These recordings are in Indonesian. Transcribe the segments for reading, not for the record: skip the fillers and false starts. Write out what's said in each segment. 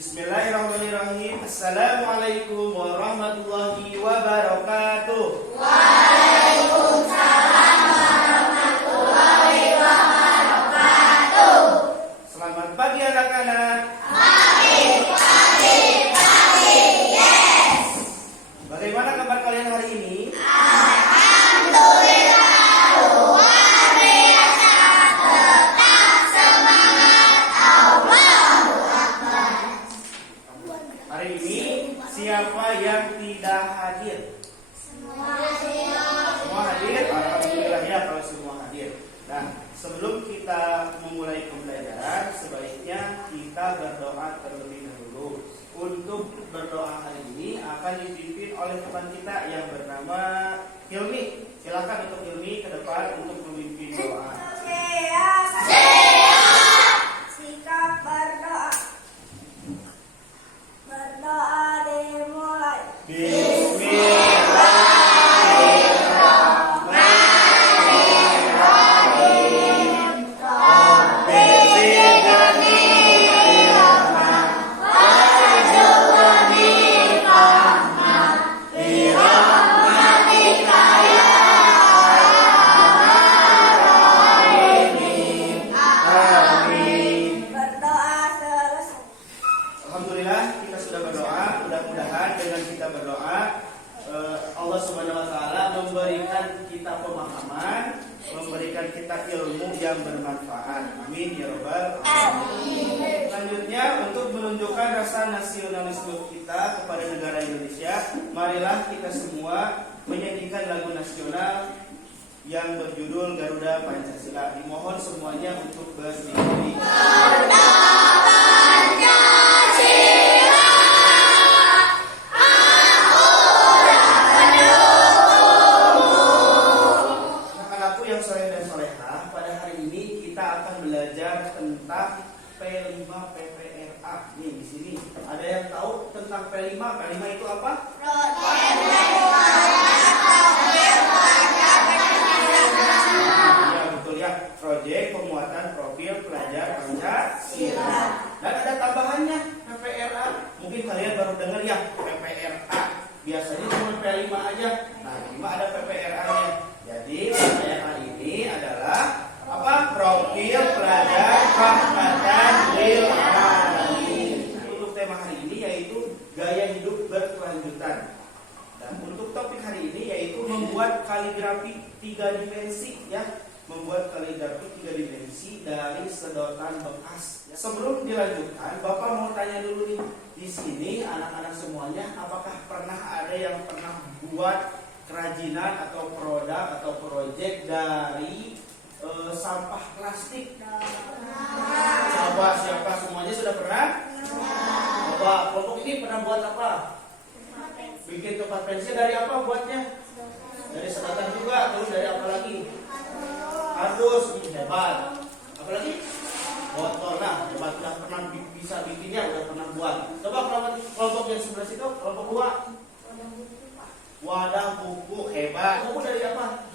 Bismillahirrahmanirrahim. Assalamualaikum warahmatullahi wabarakatuh. Waalaikumsalam warahmatullahi wabarakatuh. Selamat pagi anak-anak. Pagi, yes. Bagaimana kabar kalian hari ini? Alhamdulillah, luar biasa. Tetap semangat, Allahu Akbar. Hari ini siapa yang tidak hadir? Semua hadir. Semua hadir? Alhamdulillah ya kalau semua hadir. Nah, sebelum kita memulai pembelajaran, sebaiknya kita berdoa terlebih dahulu. Untuk berdoa hari ini akan dipimpin oleh teman kita yang bernama Hilmi. Silakan untuk Hilmi ke depan untuk memimpin doa. Siap. Sikap berdoa. Berdoa dimulai. Berdoa selesai. Alhamdulillah kita sudah berdoa. Mudah-mudahan dengan kita berdoa Allah Subhanahu wa taala memberikan kita pemahaman, memberikan kita ilmu yang bermanfaat. Amin ya rabbal alamin. Selanjutnya untuk menunjukkan rasa nasionalisme kita kepada negara Indonesia, marilah kita semua menyanyikan lagu nasional yang berjudul Garuda Pancasila. Dimohon semuanya untuk berdiri. Anak-anakku yang soleh dan solehah, pada hari ini kita akan belajar tentang P5 PPRA. Nih di sini ada yang tahu tentang P5? P5 itu apa? Ya betul ya, proyek penguatan profil pelajar Pancasila. Dan ada tambahannya PPRA. Mungkin kalian baru dengar ya PPRA. Biasanya cuma P5 aja. Nah, P5 ada PPRA-nya. Jadi PPRA ini adalah apa? Profil pelajar rahmatan lil alamin. Untuk tema hari ini yaitu gaya hidup berkelanjutan. Dan untuk topik hari ini yaitu membuat kaligrafi 3 dimensi ya. Membuat kaligrafi 3 dimensi dari sedotan bekas. Sebelum dilanjutkan, Bapak mau tanya dulu nih. Di sini anak-anak semuanya apakah pernah ada yang pernah buat kerajinan atau produk atau proyek dari sampah plastik? Siapa semuanya sudah pernah? Coba kelompok ini pernah buat apa? Bikin tempat pensil dari apa buatnya? Dari sedotan juga, terus dari apa lagi? Kardus, hebat. Apa lagi? Botol, nah hebat, udah pernah bisa bikinnya, udah pernah buat. Coba kelompok yang sebelah situ, kelompok 2. Wadah buku, hebat. Kamu dari apa?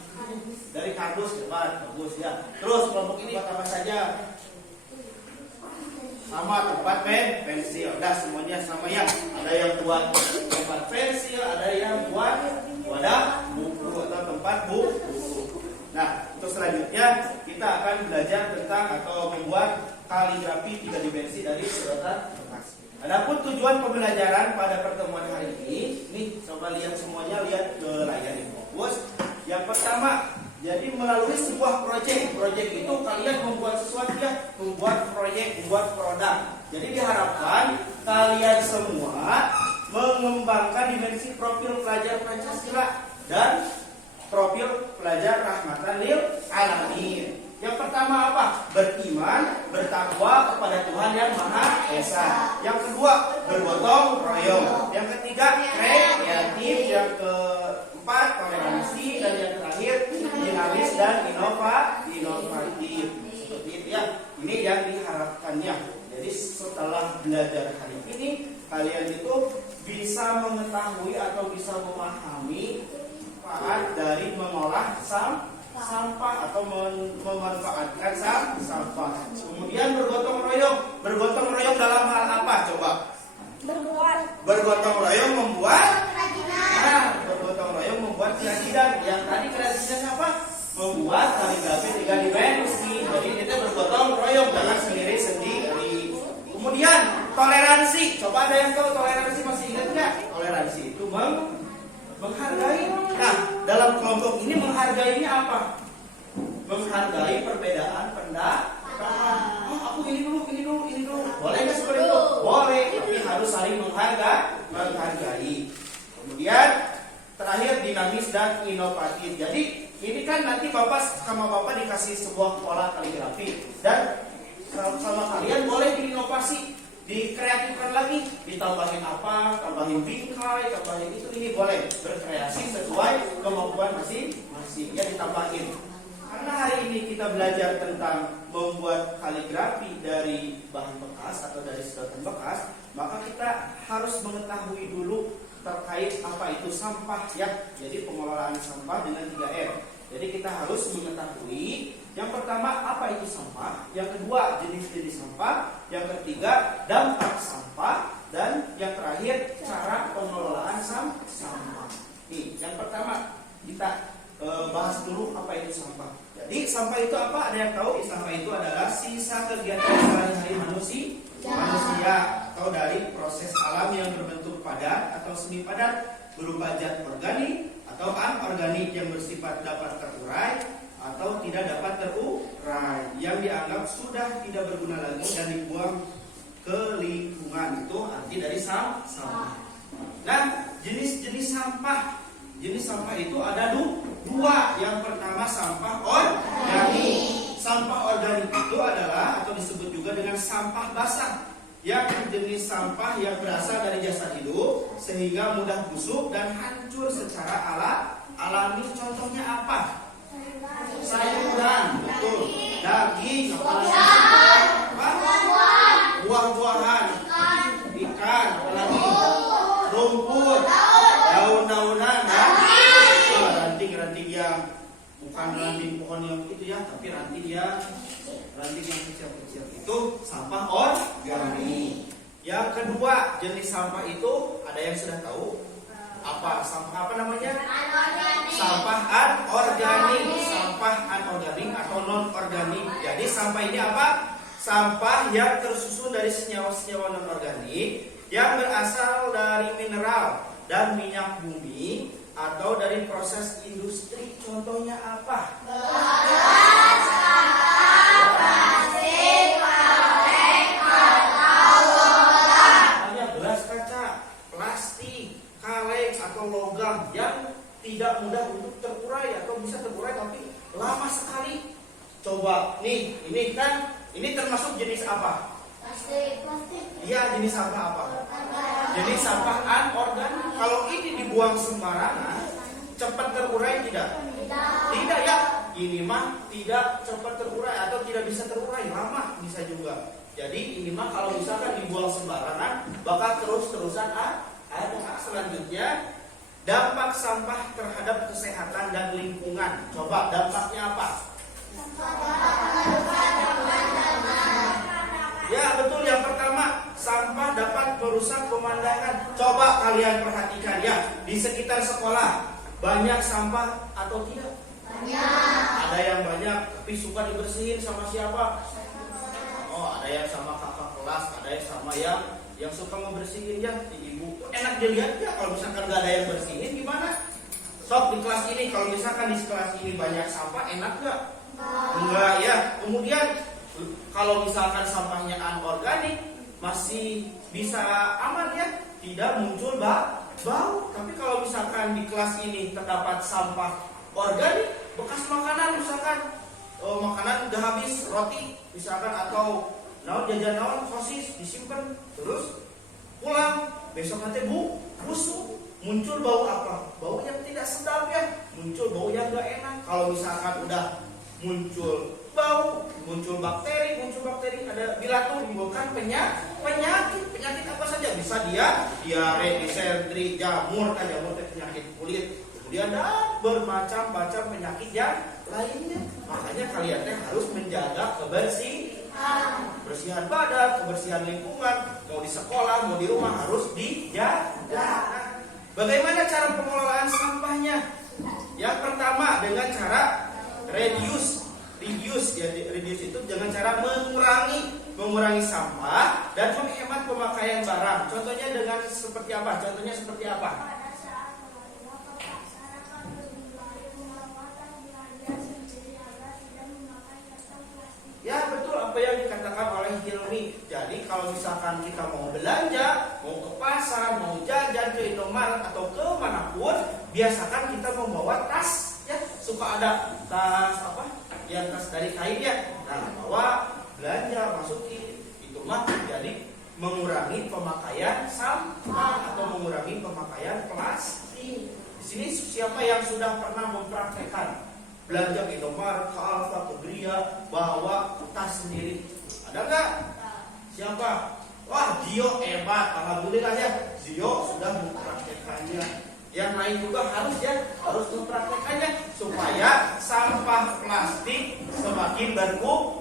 Dari kardus, hebat, bagus ya. Terus kelompok ini buat apa saja? Sama tempat pensil. Udah semuanya sama ya. Ada yang buat tempat pensil, ada yang buat wadah buku atau tempat buku. Nah, untuk selanjutnya kita akan belajar tentang atau membuat kaligrafi 3 dimensi dari sedotan bekas. Adapun tujuan pembelajaran pada pertemuan hari ini, nih coba lihat semuanya, lihat ke layar ini fokus. Yang pertama, jadi melalui sebuah proyek. Proyek itu kalian membuat sesuatu ya, membuat proyek, membuat produk. Jadi diharapkan kalian semua mengembangkan dimensi profil pelajar Pancasila dan profil pelajar rahmatan lil alamin. Yang pertama apa? Beriman, bertakwa kepada Tuhan yang Maha Esa. Yang kedua, bergotong royong. Yang ketiga, kreatif. Yang keempat, toleransi. Dan yang terakhir, dinamis dan inovatif. Seperti itu ya. Ini yang diharapkannya. Jadi setelah belajar hari ini, kalian itu bisa mengetahui atau bisa memahami manfaat dari mengolah sampah atau memanfaatkan sampah. Kemudian bergotong royong dalam hal apa? Coba Toleransi. Coba ada yang tahu toleransi, masih ingat nggak? Toleransi itu menghargai. Nah, dalam kelompok ini menghargainya apa? Menghargai perbedaan pendapat. Oh, aku ini dulu. Boleh nggak seperti itu? Boleh, tapi harus saling menghargai. Kemudian terakhir dinamis dan inovatif. Jadi ini kan nanti Bapak dikasih sebuah pola kaligrafi dan sama kalian boleh diinovasi, dikreatifkan lagi, ditambahin apa, tambahin bingkai, tambahin itu, ini boleh berkreasi sesuai kemampuan masing-masing ya, ditambahin. Karena hari ini kita belajar tentang membuat kaligrafi dari bahan bekas atau dari sedotan bekas, maka kita harus mengetahui dulu terkait apa itu sampah ya. Jadi pengelolaan sampah dengan 3R. Jadi kita harus mengetahui yang pertama apa itu sampah, yang kedua jenis-jenis sampah, yang ketiga dampak sampah, dan yang terakhir cara pengelolaan sampah. Nih, yang pertama kita bahas dulu apa itu sampah. Jadi sampah itu apa? Ada yang tahu? Sampah itu adalah sisa kegiatan sehari-hari manusia atau dari proses alam yang berbentuk padat atau semi padat berupa zat organik atau anorganik yang bersifat dapat terurai atau tidak dapat terurai yang dianggap sudah tidak berguna lagi dan dibuang ke lingkungan. Itu arti dari sampah. Nah, jenis-jenis sampah. Jenis sampah itu ada dua. Yang pertama sampah organik. Sampah organik itu adalah atau disebut juga dengan sampah basah, yang jenis sampah yang berasal dari jasad hidup sehingga mudah busuk dan hancur secara alami. Contohnya apa? Sayuran, betul. Daging, buah-buahan, ikan, apalagi rumput, daun-daunan, ranting-ranting yang bukan ranting pohon yang itu ya, tapi ranting yang kecil-kecil itu sampah organik. Yang kedua jenis sampah itu ada yang sudah tahu apa? Sampah apa namanya? Sampah anorganik. Sampah anorganik atau non organik. Jadi sampah ini apa? Sampah yang tersusun dari senyawa-senyawa non organik yang berasal dari mineral dan minyak bumi atau dari proses industri. Contohnya apa? Belas kaca, plastik, kaleng atau logam yang tidak mudah untuk terurai atau bisa terurai tapi lama sekali. Coba nih, ini termasuk jenis apa? Plastik. Iya, jenis sampah apa? Jenis sampah anorganik. Kalau ini dibuang sembarangan, cepat terurai tidak? Tidak ya. Ini mah tidak cepat terurai atau tidak bisa terurai, lama bisa juga. Jadi ini mah kalau misalkan dibuang sembarangan, bakal terus-terusan ada. Selanjutnya, dampak sampah terhadap kesehatan dan lingkungan. Coba dampaknya apa? Ya betul, yang pertama sampah dapat merusak pemandangan. Coba kalian perhatikan ya, di sekitar sekolah banyak sampah atau tidak? Banyak. Ada yang banyak tapi suka dibersihin sama siapa? Oh, ada yang sama kakak kelas, ada yang sama yang suka membersihin ya, ibu. Enak dilihat ya kalau misalkan gak ada yang bersihin gimana? Sok di kelas ini, kalau misalkan di kelas ini banyak sampah, enak gak? Enggak ya. Kemudian kalau misalkan sampahnya anorganik masih bisa aman ya, tidak muncul bau. Tapi kalau misalkan di kelas ini terdapat sampah organik, bekas makanan misalkan makanan udah habis, roti misalkan atau jajan sosis disimpan, terus pulang besok nanti busuk, muncul bau apa? Bau yang tidak sedap ya, muncul bau yang gak enak. Kalau misalkan udah muncul bau, muncul bakteri, ada bila tuh menimbulkan penyakit apa saja, bisa diare, disentri, jamur penyakit kulit, kemudian ada bermacam-macam penyakit yang lainnya. Makanya kalian harus menjaga kebersihan badan, kebersihan lingkungan, mau di sekolah, mau di rumah harus dijaga. Bagaimana cara pengelolaan sampahnya? Yang pertama dengan cara reduce. Reduce itu dengan cara mengurangi. mengurangi sampah dan menghemat pemakaian barang. Contohnya dengan seperti apa? Contohnya seperti apa? Pada saat menerima ke pasar akan lebih baik membawa tas belanja sendiri agar tidak memakai kantong plastik. Ya betul apa yang dikatakan oleh Hilmi. Jadi kalau misalkan kita mau belanja, mau ke pasar, mau jajan ke Indomaret atau ke manapun, biasakan kita membawa tas. Ya suka ada tas apa? Yang tas dari kain ya. Nah bawa belanja masukin itu mah jadi mengurangi pemakaian sampah atau mengurangi pemakaian plastik. Di sini siapa yang sudah pernah mempraktekkan belanja ke Indomaret, ke Alfa, ke Gria, bawa tas sendiri? Ada nggak? Siapa? Wah, Dio hebat, alhamdulillah ya. Dio sudah mempraktekannya. Yang lain juga harus mempraktekannya supaya sampah plastik semakin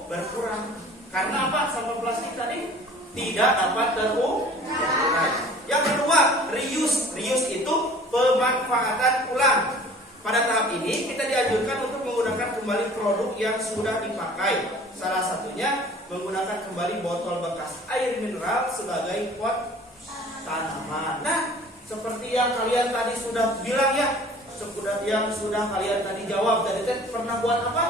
berkurang. Karena apa? Sampah plastik tadi tidak dapat terurai. Yang kedua, reuse. Reuse itu pemanfaatan ulang. Pada tahap ini kita dianjurkan untuk menggunakan kembali produk yang sudah dipakai. Salah satunya menggunakan kembali botol bekas air mineral sebagai pot tanaman. Nah, seperti yang kalian tadi sudah bilang ya, yang sudah kalian tadi jawab, tadi pernah buat apa?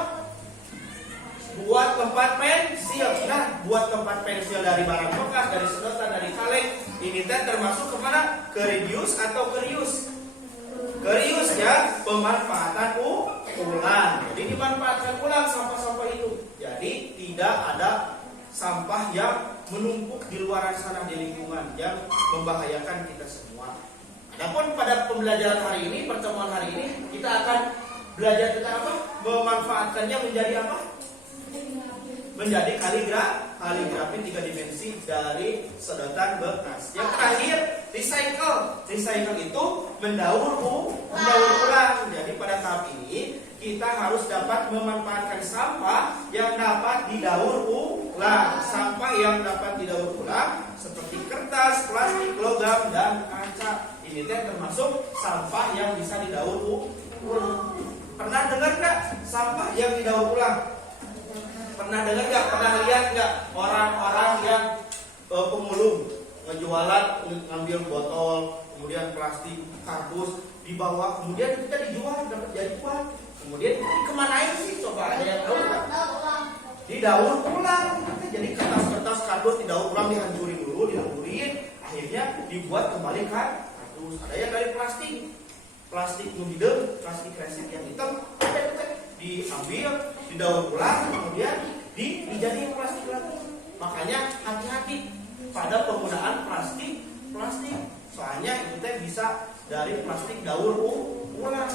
Buat tempat pensil. Nah, buat tempat pensil dari barang bekas, dari sedotan, dari kaleng, ini termasuk kemana? Ke reduce atau ke reuse? Ke reuse ya, pemanfaatan ulang. Jadi dimanfaatkan ulang sampah-sampah itu. Jadi tidak ada sampah yang menumpuk di luar sana di lingkungan yang membahayakan kita semua. Adapun pada pembelajaran hari ini, pertemuan hari ini, kita akan belajar tentang apa? Memanfaatkannya menjadi apa? Menjadi kaligrafi 3 dimensi dari sedotan bekas. Yang terakhir, recycle. Recycle itu mendaur ulang. Jadi pada tahap ini kita harus dapat memanfaatkan sampah yang dapat didaur ulang. Sampah yang dapat didaur ulang seperti kertas, plastik, logam, dan kaca. Ini termasuk sampah yang bisa didaur ulang. Pernah dengar nggak sampah yang didaur ulang? Pernah dengar nggak? Pernah lihat nggak orang-orang yang pemulung ngejualan, ngambil botol, kemudian plastik, kardus, dibawa, kemudian kita dijual dapat jadi uang. Kemudian kemanain sih? Coba ada yang tahu nggak? Didaur ulang. Jadi kertas-kertas kardus didaur ulang, dihancurin dulu, dihancurin, akhirnya dibuat kembali kan kardus. Ada yang dari plastik hidung, plastik resek yang hitam, diambil, didaur ulang, kemudian dijadikan plastik lagi. Makanya hati-hati pada penggunaan plastik. Soalnya itu bisa dari plastik daur ulang.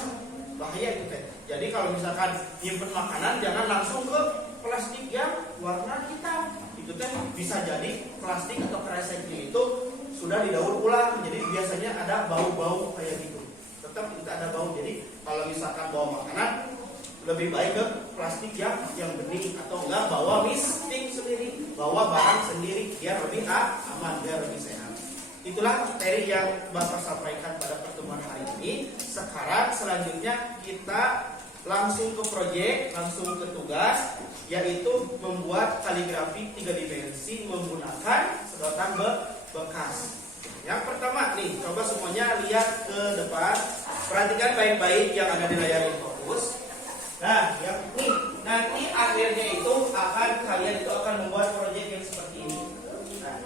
Bahaya itu teh. Jadi kalau misalkan nyimpen makanan jangan langsung ke plastik yang warna hitam. Itu teh bisa jadi plastik atau kresek itu sudah didaur ulang. Jadi biasanya ada bau-bau kayak gitu. Tetap itu ada bau. Jadi kalau misalkan bawa makanan lebih baik ke plastik yang bening atau enggak bawa misting sendiri, bawa barang sendiri biar lebih aman, biar lebih sehat. Itulah materi yang Bapak sampaikan pada pertemuan hari ini. Sekarang selanjutnya kita langsung ke proyek, langsung ke tugas, yaitu membuat kaligrafi 3 dimensi menggunakan sedotan bekas. Yang pertama nih, coba semuanya lihat ke depan, perhatikan baik-baik yang ada di layar ini, fokus. Nah, yang ini nanti akhirnya itu kalian akan membuat proyek yang seperti ini. Nah,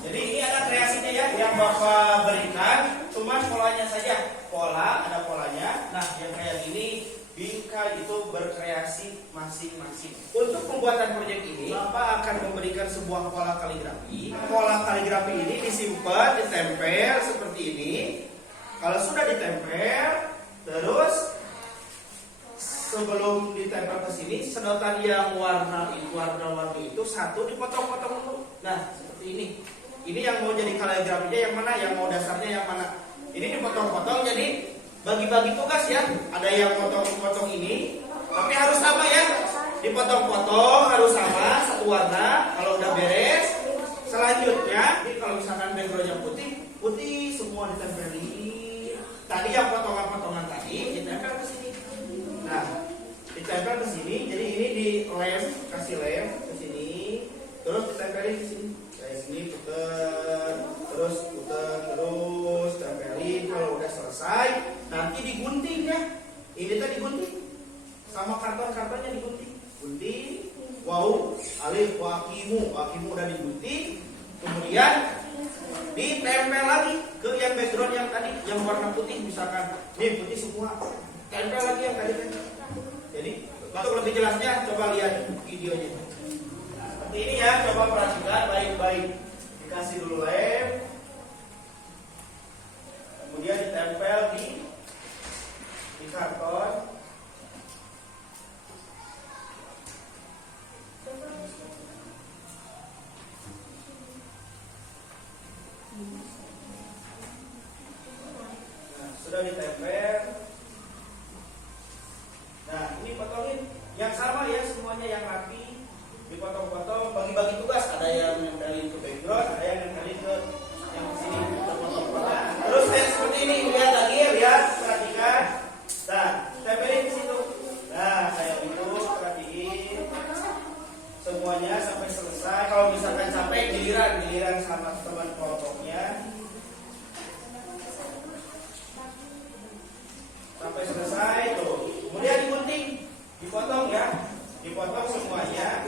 jadi ini ada kreasinya ya yang Bapak berikan, cuma polanya saja. Ada polanya. Nah, yang kayak gini Bingka itu berkreasi masing-masing. Untuk pembuatan proyek ini, Bapak akan memberikan sebuah pola kaligrafi. Pola kaligrafi ini disimpan, ditempel seperti ini. Kalau sudah ditempel, terus sebelum ditempel ke sini, sedotan yang warna-warni itu satu dipotong-potong dulu. Nah, seperti ini. Ini yang mau jadi kaligrafinya yang mana? Yang mau dasarnya yang mana? Ini dipotong-potong, jadi bagi-bagi tugas ya. Ada yang potong-potong ini, tapi harus sama ya. Dipotong-potong harus sama, satu warna. Kalau udah beres, selanjutnya, kalau misalkan backgroundnya putih semua ditempelin. Tadi yang potongan-potongan tadi ditempel ke sini. Nah, ditempel ke sini, jadi ini kasih lem ke sini. Terus terus ditempelin di sini kayak gini, puter terus tempelin. Kalau udah selesai nanti digunting ya, ini tuh digunting sama kartonnya digunting, gunting wau alif wakimu udah digunting, kemudian ditempel lagi ke yang background yang tadi yang warna putih, misalkan nih putih semua, tempel lagi yang tadi kan. Jadi untuk lebih jelasnya coba lihat videonya. Nah, seperti ini ya, coba perhatikan baik-baik. Dikasih dulu lem, kemudian ditempel di karton. Nah, sudah ditempel. Nah, ini potongin yang sama ya, semuanya yang rapi, dipotong-potong, bagi-bagi tugas. Ada yang nempelin ke background, ada yang nempelin ke yang sini, potong-potong. Terus kayak seperti ini, lihat lagi, lihat, perhatikan. Nah, tempelin ke situ. Nah, kayak gitu, perhatiin semuanya sampai selesai. Kalau misalkan sampai giliran sama teman kelompoknya, sampai selesai tuh. Kemudian digunting, dipotong ya, dipotong semuanya.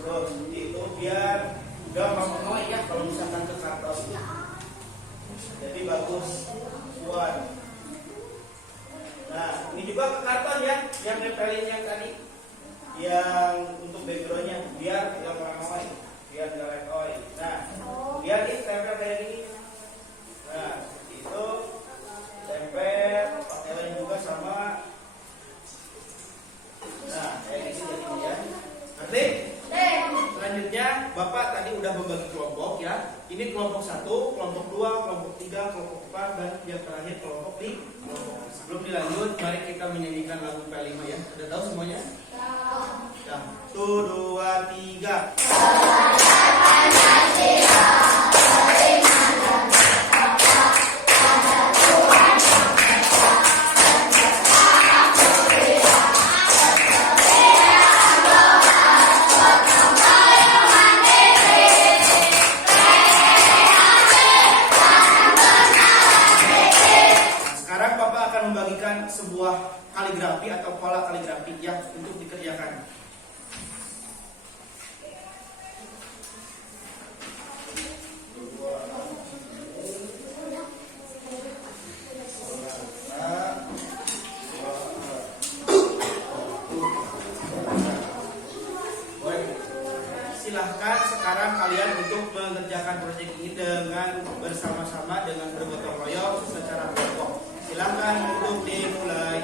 Terus itu biar gampang mengoyak ya kalau misalkan ke karton. Jadi bagus buat. Nah, ini juga ke karton ya, yang nempelin yang tadi, yang untuk backgroundnya biar nggak meramai, biar nggak letoy. Nah, biar ini tempel kayak gini. Nah, itu tempel, pakai lem juga sama. Nah, kayak gini jadinya ya. Nanti selanjutnya Bapak tadi udah membagi kelompok ya. Ini kelompok 1, kelompok 2, kelompok 3, kelompok 4, dan yang terakhir kelompok 5. Sebelum dilanjut, mari kita menyanyikan lagu P5 ya. Sudah tahu semuanya? Nah, 1, 2, 3. Sekarang Bapak akan membagikan sebuah kaligrafi atau pola kaligrafi yang untuk dikerjakan. Silahkan sekarang kalian untuk mengerjakan proyek ini dengan bersama-sama, dengan bergotong royong secara kelompok. Silahkan untuk dimulai.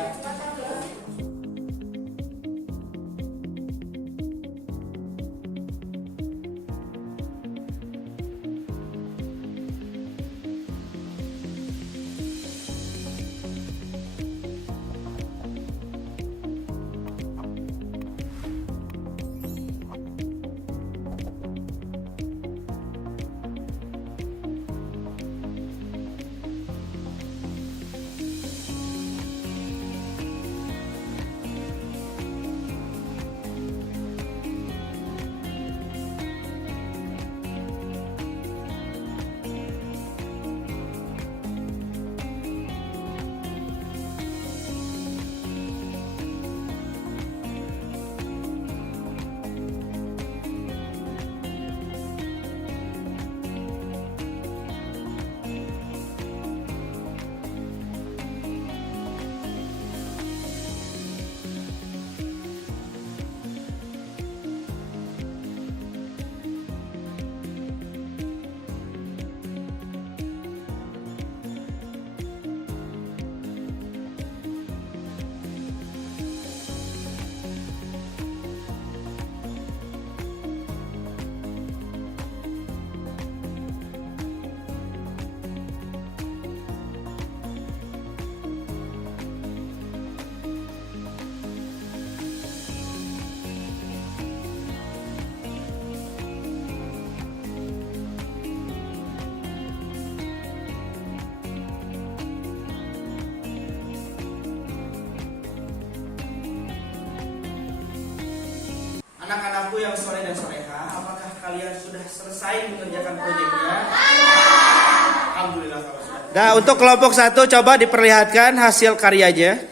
Anak-anakku yang soleh dan soleha, apakah kalian sudah selesai mengerjakan proyeknya? Alhamdulillah kalau sudah. Nah, untuk kelompok 1 coba diperlihatkan hasil karyanya.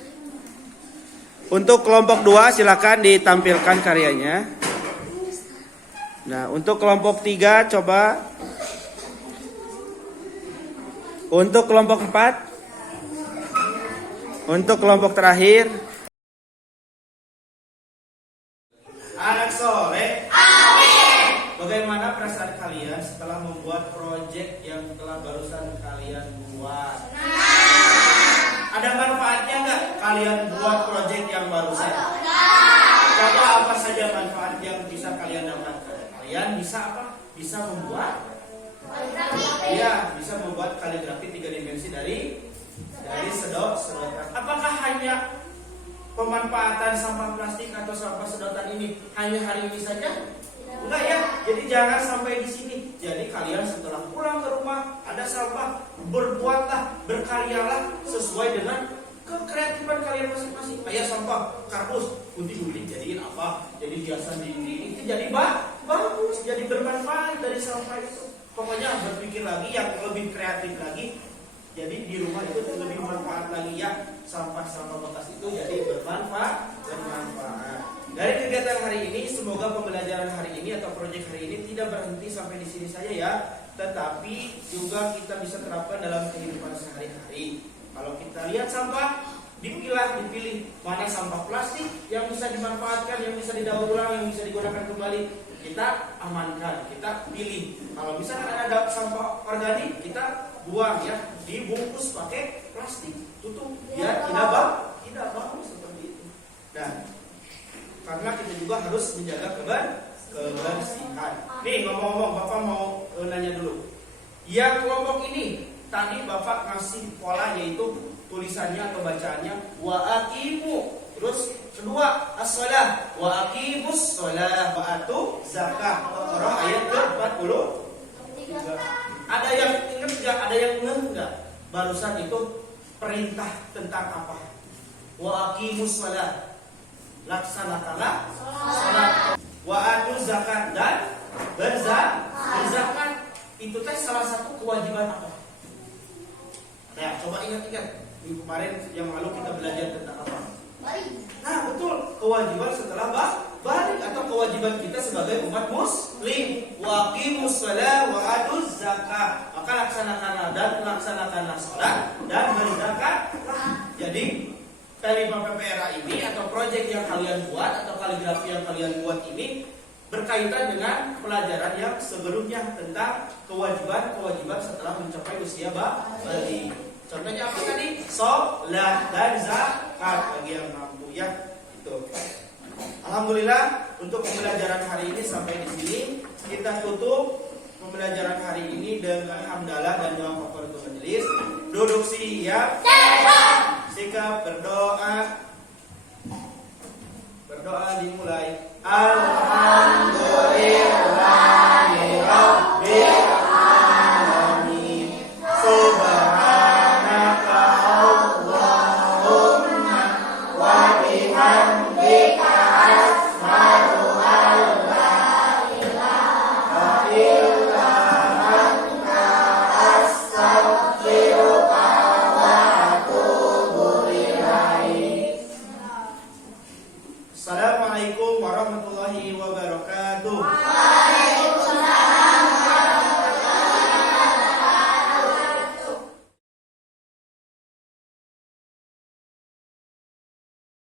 Untuk kelompok 2 silakan ditampilkan karyanya. Nah, untuk kelompok 3 coba. Untuk kelompok 4. Untuk kelompok terakhir. Anak soleh. Amin. Bagaimana perasaan kalian setelah membuat proyek yang telah barusan kalian buat? Ada manfaatnya nggak kalian buat proyek yang barusan? Coba apa saja manfaat yang bisa kalian dapatkan? Kalian bisa apa? Bisa membuat? Iya, bisa membuat kaligrafi 3 dimensi dari sedotan. Apakah hanya pemanfaatan sampah plastik atau sampah sedotan ini hanya hari ini saja? Enggak ya. Jadi jangan sampai di sini. Jadi kalian setelah pulang ke rumah ada sampah, berbuatlah, berkaryalah sesuai dengan kekreatifan kalian masing-masing. Kayak sampah kardus, gunting-gunting jadiin apa? Jadi hiasan dinding itu jadi bagus, jadi bermanfaat dari sampah itu. Pokoknya berpikir lagi yang lebih kreatif lagi. Jadi di rumah itu lebih bermanfaat lagi ya. Sampah-sampah bekas itu jadi bermanfaat. Dari kegiatan hari ini, semoga pembelajaran hari ini atau proyek hari ini tidak berhenti sampai di sini saja ya. Tetapi juga kita bisa terapkan dalam kehidupan sehari-hari. Kalau kita lihat sampah, dipilih mana sampah plastik yang bisa dimanfaatkan, yang bisa didaur ulang, yang bisa digunakan kembali. Kita amankan, kita pilih. Kalau misalkan ada sampah organik, kita buang ya, dibungkus pakai plastik, tutup biar tidak bagus seperti itu. Dan karena kita juga harus menjaga kebersihan. Nih ngomong-ngomong, Bapak mau nanya dulu. Yang kelompok ini tadi Bapak ngasih pola yaitu tulisannya atau bacaannya wa aqimu. Terus kedua as-shalah wa aqimus shalah wa atu zakat. Al-Baqarah ayat ke-40. Ada yang ingat enggak? Ada yang enggak? Barusan itu perintah tentang apa? Wa aqimus shalah. Laksanakanlah salat. Wa atu zakat dan berzakat. Itu teh salah satu kewajiban apa? Nah, coba ingat-ingat. Minggu kemarin yang lalu kita belajar tentang apa? Nah, betul. Kewajiban setelah balik atau kewajiban kita sebagai umat muslim. Wa aqimus shalah wa atuz zakat. Maka laksanakanlah salat dan berzakat. Jadi kalimat PPRA ini atau proyek yang kalian buat atau kaligrafi yang kalian buat ini berkaitan dengan pelajaran yang sebelumnya tentang kewajiban setelah mencapai usia balik. Contohnya apa tadi? Sholat dan zakat bagi yang mampu ya. Itu. Alhamdulillah untuk pembelajaran hari ini sampai di sini. Kita tutup pembelajaran hari ini dengan hamdalah dan doa kafaratul majelis. Duduk siap. Sikap berdoa. Berdoa dimulai. Allah